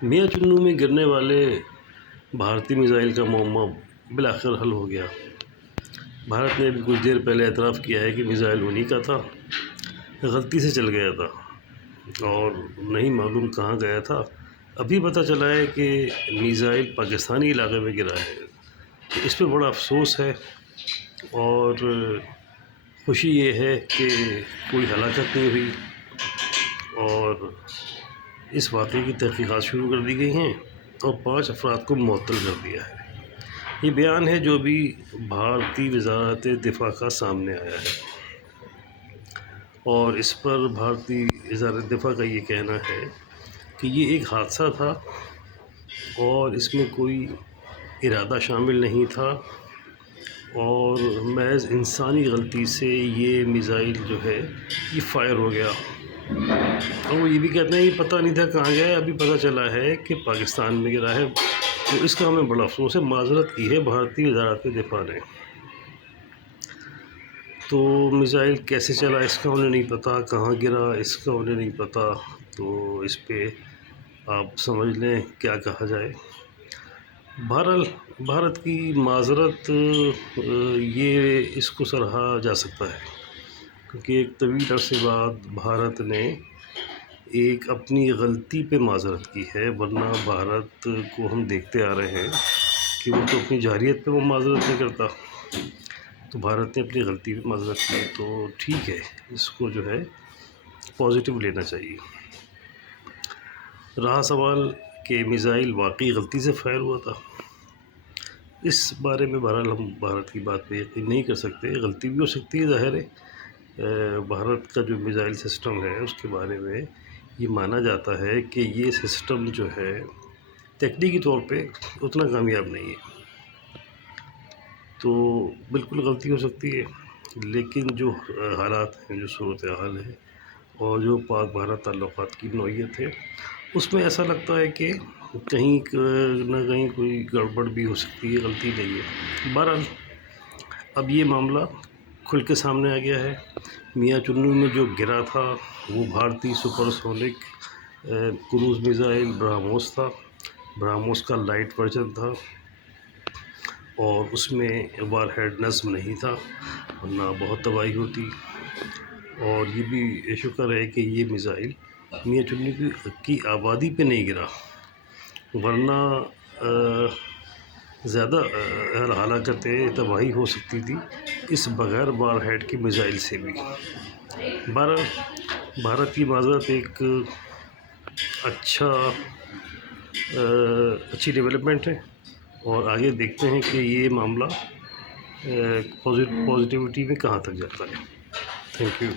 میاں چنوں میں گرنے والے بھارتی میزائل کا معمہ بالآخر حل ہو گیا۔ بھارت نے ابھی کچھ دیر پہلے اعتراف کیا ہے کہ میزائل انہی کا تھا، غلطی سے چل گیا تھا اور نہیں معلوم کہاں گیا تھا۔ ابھی پتہ چلا ہے کہ میزائل پاکستانی علاقے میں گرا ہے۔ اس پہ بڑا افسوس ہے اور خوشی یہ ہے کہ کوئی ہلاکت نہیں ہوئی اور اس واقعے کی تحقیقات شروع کر دی گئی ہیں اور 5 افراد کو معطل کر دیا ہے۔ یہ بیان ہے جو بھی بھارتی وزارت دفاع کا سامنے آیا ہے اور اس پر بھارتی وزارت دفاع کا یہ کہنا ہے کہ یہ ایک حادثہ تھا اور اس میں کوئی ارادہ شامل نہیں تھا اور محض انسانی غلطی سے یہ میزائل جو ہے یہ فائر ہو گیا۔ اور وہ یہ بھی کہتے ہیں یہ پتہ نہیں تھا کہاں گیا، ابھی پتہ چلا ہے کہ پاکستان میں گرا ہے، تو اس کا ہمیں بڑا افسوس ہے۔ معذرت کی ہے بھارتی وزارت دفاع نے۔ تو میزائل کیسے چلا اس کا انہیں نہیں پتہ، کہاں گرا اس کا انہیں نہیں پتہ، تو اس پہ آپ سمجھ لیں کیا کہا جائے۔ بہرحال بھارت کی معذرت یہ اس کو سراہا جا سکتا ہے کیونکہ ایک طویل عرصے بعد بھارت نے ایک اپنی غلطی پہ معذرت کی ہے، ورنہ بھارت کو ہم دیکھتے آ رہے ہیں کہ وہ تو اپنی جارحیت پہ وہ معذرت نہیں کرتا، تو بھارت نے اپنی غلطی پہ معذرت کی تو ٹھیک ہے، اس کو جو ہے پازیٹیو لینا چاہیے۔ رہا سوال کہ میزائل واقعی غلطی سے فائر ہوا تھا، اس بارے میں بہرحال ہم بھارت کی بات پہ یقین نہیں کر سکتے، غلطی بھی ہو سکتی ہے ظاہر ہے۔ بھارت کا جو میزائل سسٹم ہے اس کے بارے میں یہ مانا جاتا ہے کہ یہ سسٹم جو ہے تکنیکی طور پہ اتنا کامیاب نہیں ہے، تو بالکل غلطی ہو سکتی ہے، لیکن جو حالات ہیں، جو صورتحال ہے اور جو پاک بھارت تعلقات کی نوعیت ہے اس میں ایسا لگتا ہے کہ کہیں نہ کہیں کوئی گڑبڑ بھی ہو سکتی ہے، غلطی نہیں ہے۔ بہرحال اب یہ معاملہ کھل کے سامنے آ گیا ہے۔ میاں چنوں میں جو گرا تھا وہ بھارتی super sonic cruise missile BrahMos تھا۔ برہموس کا لائٹ ورژن تھا اور اس میں وار ہیڈ نصب نہیں تھا ورنہ بہت تباہی ہوتی، اور یہ بھی شکر ہے کہ یہ میزائل میاں چنوں کی آبادی پہ نہیں گرا، ورنہ زیادہ ہلاکتیں تباہی ہو سکتی تھی اس بغیر وار ہیڈ کی میزائل سے بھی۔ بہرحال بھارت کی معذرت ایک اچھی ڈیولپمنٹ ہے اور آگے دیکھتے ہیں کہ یہ معاملہ پازیٹیوٹی میں کہاں تک جاتا ہے۔ Thank you.